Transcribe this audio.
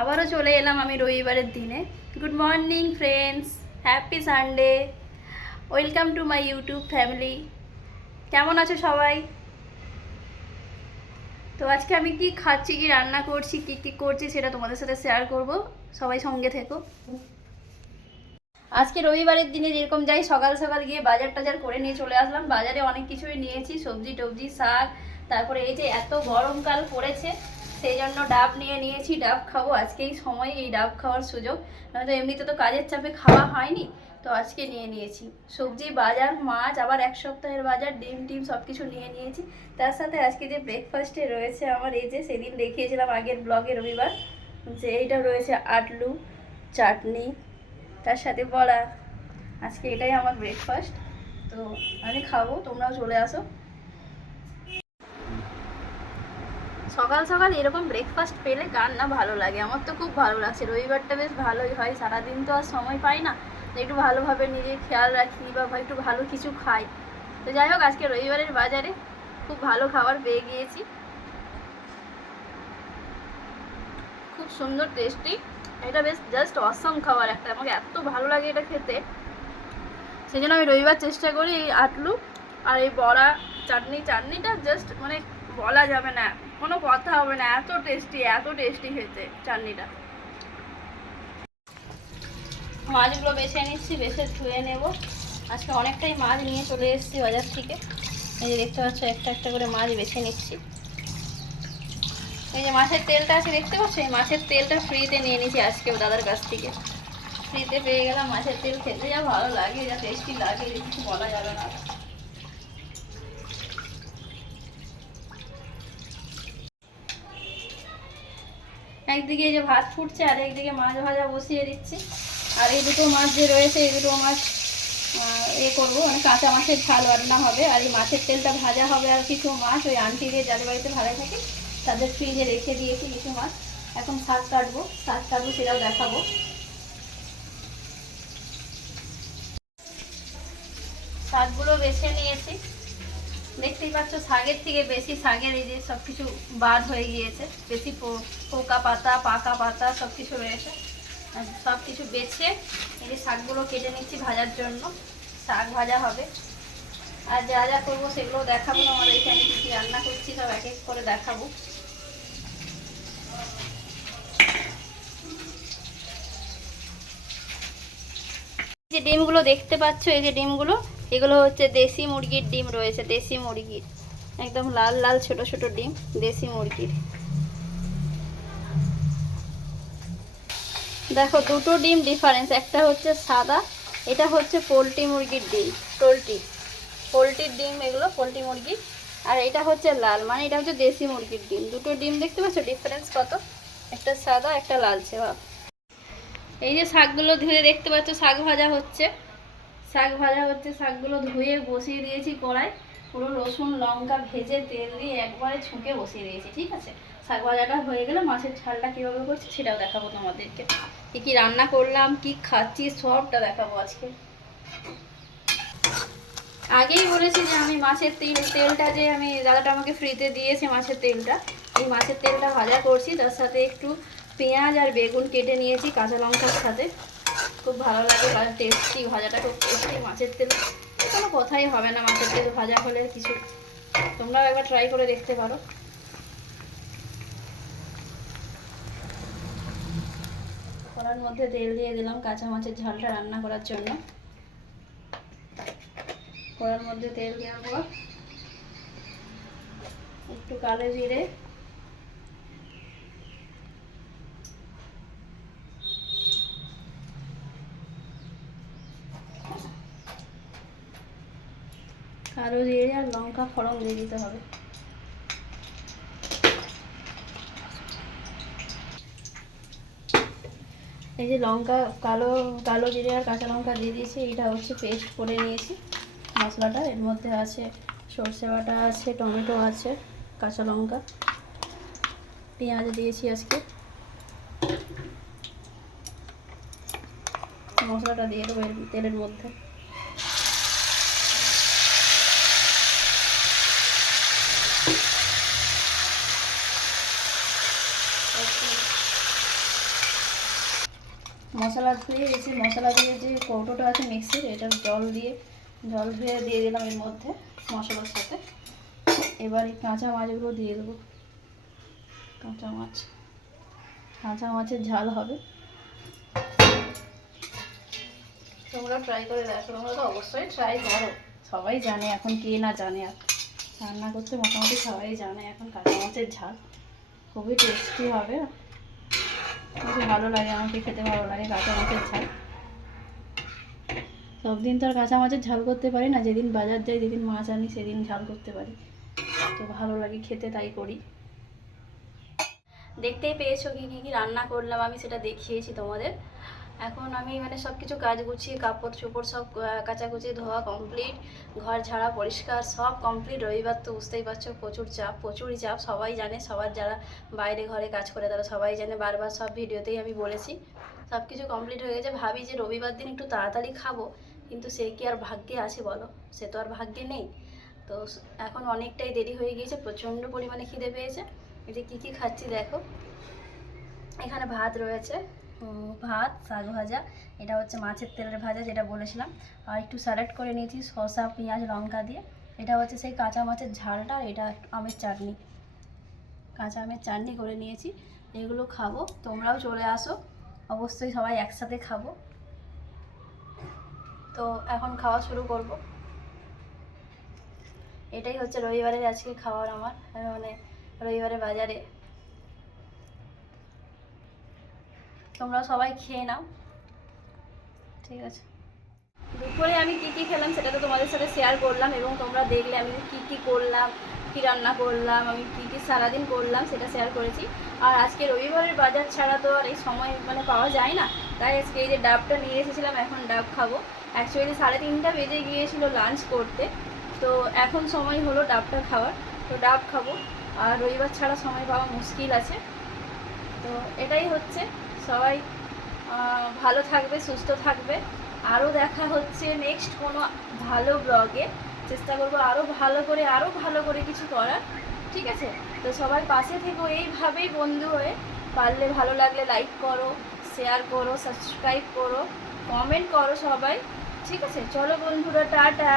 আবারও চলে এলাম আমি রবিবারের দিনে। Good morning friends, happy Sunday, welcome to my YouTube family. কেমন আছো সবাই? তো আজকে আমি কি খাচ্ছি, কি রান্না করছি, কি কি করছি সেটা তোমাদের সাথে শেয়ার করব। সবাই সঙ্গে থেকো। আজকে রবিবারের দিনে যেরকম যাই সকাল সকাল গিয়ে বাজার টাজার করে নিয়ে চলে আসলাম। বাজারে অনেক কিছুই নিয়েছি, সবজি টবজি, শাক, তারপরে এই যে এত গরমকাল পড়েছে সেই জন্য ডাব নিয়ে নিয়েছি। ডাব খাবো, আজকেই সময় এই ডাব খাওয়ার সুযোগ, নয়তো এমনিতে তো কাজের চাপে খাওয়া হয়নি। তো আজকে নিয়ে নিয়েছি সবজি, বাজার, মাছ, আবার এক সপ্তাহের বাজার, ডিম টিম সব কিছু নিয়ে নিয়েছি। তার সাথে আজকে যে ব্রেকফাস্টে রয়েছে আমার, এই যে সেদিন দেখিয়েছিলাম আগের ব্লগে রবিবার, যে এইটা রয়েছে আটলু চাটনি, তার সাথে বড়া। আজকে এটাই আমার ব্রেকফাস্ট। তো আমি খাবো, তোমরাও চলে আসো। সকাল সকাল এরকম ব্রেকফাস্ট পেলে কার না ভালো লাগে, আমার তো খুব ভালো লাগছে। রবিবারটা বেশ ভালোই হয়, সারাদিন তো আর সময় পাই না, একটু ভালোভাবে নিজের খেয়াল রাখি বা একটু ভালো কিছু খাই। তো যাই হোক, আজকে রবিবারের বাজারে খুব ভালো খাবার পেয়ে গিয়েছি, খুব সুন্দর টেস্টি। এটা বেশ জাস্ট অসম খাবার একটা, আমাকে এত ভালো লাগে এটা খেতে। সেই জন্য আমি রবিবার চেষ্টা করি এই আটলু আর এই বড়া চাটনিটা জাস্ট মানে বলা যাবে না, কোনো কথা হবে না, এত টেস্টি খেতে চাটনিটা। মাছগুলো বেছে নিচ্ছি, বেছে ধুয়ে নেব। আজকে অনেকটাই মাছ নিয়ে চলে এসেছি বাজার থেকে। এই যে দেখতে পাচ্ছ একটা একটা করে মাছ বেছে নিচ্ছি। এই যে মাছের তেলটা আছে দেখতে পাচ্ছ, এই মাছের তেলটা ফ্রিতে নিয়ে নিয়েছি আজকেও দাদার কাছ থেকে। ফ্রিতে পেয়ে গেলাম মাছের তেল, খেতে যা ভালো লাগে, যা টেস্টি লাগে কিছু বলা যাবে না। একদিকে এই যে ভাত ফুটছে আর একদিকে মাছ ভাজা বসিয়ে দিচ্ছি। আর এই দুটো মাছ যে রয়েছে, এই দুটো মাছ করবো, মানে কাঁচা মাছের ঝাল রান্না হবে, আর এই মাছের তেলটা ভাজা হবে। আর কিছু মাছ ওই আন্টিদের যাদের বাড়িতে ভাড়া থাকে তাদের ফ্রিজে রেখে দিয়েছি কিছু মাছ। এখন শাক কাটবো সেটাও দেখাবো। শাকগুলো বেছে নিয়েছি, দেখতেই পাচ্ছ শাকের থেকে বেশি শাকের এই যে সব কিছু বাদ হয়ে গিয়েছে, বেশি পোকা পাতা পাকা পাতা সব কিছু রয়েছে। সব কিছু বেছে এই যে শাকগুলো কেটে নিচ্ছি ভাজার জন্য, শাক ভাজা হবে। আর যা যা করবো সেগুলো দেখাবো, আমার এখানে কী কী রান্না করছি সব এক এক করে দেখাবো। যে ডিমগুলো দেখতে পাচ্ছ, এই যে ডিমগুলো, এগুলো হচ্ছে দেশি মুরগির ডিম রয়েছে, দেশি মুরগির একদম লাল লাল ছোট ছোট ডিম, দেশি মুরগির। দেখো দুটো ডিম ডিফারেন্স, একটা হচ্ছে সাদা, এটা হচ্ছে পোলট্রি মুরগির ডিম, পোলট্রির ডিম, এগুলো পোলট্রি মুরগি। আর এটা হচ্ছে লাল, মানে এটা হচ্ছে দেশি মুরগির ডিম। দুটো ডিম দেখতে পাচ্ছ ডিফারেন্স কত, একটা সাদা একটা লালচে ভাব। এই যে শাকগুলো ধুয়ে দেখতে পাচ্ছ, শাকগুলো ধুয়ে বসিয়ে দিয়েছি কড়াই, পুরো রসুন লঙ্কা ভেজে তেল দিয়ে একবারে ছুঁকে বসিয়ে দিয়েছি। ঠিক আছে, শাক ভাজাটা হয়ে গেলে মাছের ঝালটা কীভাবে করছি সেটাও দেখাবো তোমাদেরকে, কী কী রান্না করলাম, কি খাচ্ছি সবটা দেখাবো আজকে। আগেই বলেছি যে আমি মাছের তেলটা যে আমি দাদাটা আমাকে ফ্রিতে দিয়েছে মাছের তেলটা, এই মাছের তেলটা ভাজা করছি। তার সাথে একটু পেঁয়াজ আর বেগুন কেটে নিয়েছি কাঁচা লঙ্কার সাথে, খুব ভালো লাগে টেস্টি, ভাজাটা খুব টেস্টি। মাছের তেল কোনো কথাই হবে না, মাছের তেল ভাজা হলে কিছু। তোমরাও একবার ট্রাই করে দেখতে পারো। কড়ার মধ্যে তেল দিয়ে দিলাম কাঁচা মাছের ঝালটা রান্না করার জন্য। কড়ার মধ্যে তেল দেওয়ার পর একটু কালো জিরে, আর লঙ্কা ফোড়ন দিয়ে দিতে হবে। এই যে লঙ্কা, কালো কালো জিরে আর কাঁচা লঙ্কা দিয়ে দিয়েছি, এটা হচ্ছে পেস্ট করে নিয়েছি মশলাটা। এর মধ্যে আছে সর্ষে বাটা আছে, টমেটো আছে, কাঁচা লঙ্কা, পেঁয়াজ দিয়েছি আজকে। মশলাটা দিয়ে দেবো এর তেলের মধ্যে। মশলা ধুয়ে এই যে মশলা দিয়ে যে কৌটোটা আছে মিক্সির, এটা জল ধুয়ে দিয়ে দিলাম এর মধ্যে মশলার সাথে। এবার এই কাঁচা মাছগুলো দিয়ে দেবো। কাঁচা মাছের ঝাল হবে। তোমরা ট্রাই করে দেখো, তোমরা তো অবশ্যই ট্রাই করো। সবাই জানে এখন, কে না জানে, আর রান্না করতে মোটামুটি সবাই জানে এখন কাঁচা মাছের ঝাল খুবই টেস্টি হবে। খুব ভালো লাগে, আমাকে খেতে ভালো লাগে কাঁচা মাছের ঝাল। সব দিন তো আর কাঁচা মাছের ঝাল করতে পারি না, যেদিন বাজার যাই যেদিন মাছ আনি সেদিন ঝাল করতে পারি। তো ভালো লাগে খেতে, তাই করি। দেখতেই পেয়েছো কি কি রান্না করলাম আমি, সেটা দেখিয়েছি তোমাদের। এখন আমি মানে সব কিছু কাজ গুছিয়ে কাপড় চোপড় সব কাচাকুচি ধোয়া কমপ্লিট, ঘর ঝাড়া পরিষ্কার সব কমপ্লিট। রবিবার তো বুঝতেই পারছো প্রচুরই চাপ, সবাই জানে, সবার যারা বাইরে ঘরে কাজ করে তারা সবাই জানে, বারবার সব ভিডিওতেই আমি বলেছি। সব কিছু কমপ্লিট হয়ে গেছে, ভাবি যে রবিবার দিন একটু তাড়াতাড়ি খাবো, কিন্তু সে কি আর ভাগ্যে আছে বলো, সে তো আর ভাগ্যে নেই। তো এখন অনেকটাই দেরি হয়ে গিয়েছে, প্রচণ্ড পরিমাণে খিদে পেয়েছে। এই যে কী খাচ্ছি দেখো, এখানে ভাত রয়েছে, ভাত শাক ভাজা, এটা হচ্ছে মাছের তেলের ভাজা যেটা বলেছিলাম, আর একটু স্যালাড করে নিয়েছি শসা পেঁয়াজ লঙ্কা দিয়ে। এটা হচ্ছে সেই কাঁচা মাছের ঝালটা, আর এটা আমের চাটনি, কাঁচা আমের চাটনি করে নিয়েছি। এগুলো খাবো, তোমরাও চলে আসো, অবশ্যই সবাই একসাথে খাবো। তো এখন খাওয়া শুরু করব। এটাই হচ্ছে রবিবারের আজকে খাওয়ার আমার, মানে রবিবারে বাজারে। তোমরা সবাই খেয়ে নাও, ঠিক আছে। দুপুরে আমি কী খেলাম সেটা তো তোমাদের সাথে শেয়ার করলাম, এবং তোমরা দেখলে আমি কী করলাম, কী রান্না করলাম, আমি কী সারাদিন করলাম সেটা শেয়ার করেছি। আর আজকে রবিবারের বাজার ছাড়া তো আর এই সময় মানে পাওয়া যায় না, তাই আজকে এই যে ডাবটা নিয়ে এসেছিলাম, এখন ডাব খাবো। অ্যাকচুয়ালি 3:30 বেজে গিয়েছিল লাঞ্চ করতে, তো এখন সময় হলো ডাবটা খাওয়ার, তো ডাব খাবো। আর রবিবার ছাড়া সময় পাওয়া মুশকিল আছে। তো এটাই হচ্ছে, সবাই ভালো থাকবে, সুস্থ থাকবে। আরও দেখা হচ্ছে নেক্সট কোনো ভালো ব্লগে, চেষ্টা করবো আরও ভালো করে কিছু করার, ঠিক আছে। তো সবাই পাশে থেকো এইভাবেই বন্ধু হয়ে, পারলে ভালো লাগলে লাইক করো, শেয়ার করো, সাবস্ক্রাইব করো, কমেন্ট করো সবাই, ঠিক আছে। চলো বন্ধুরা, টাটা।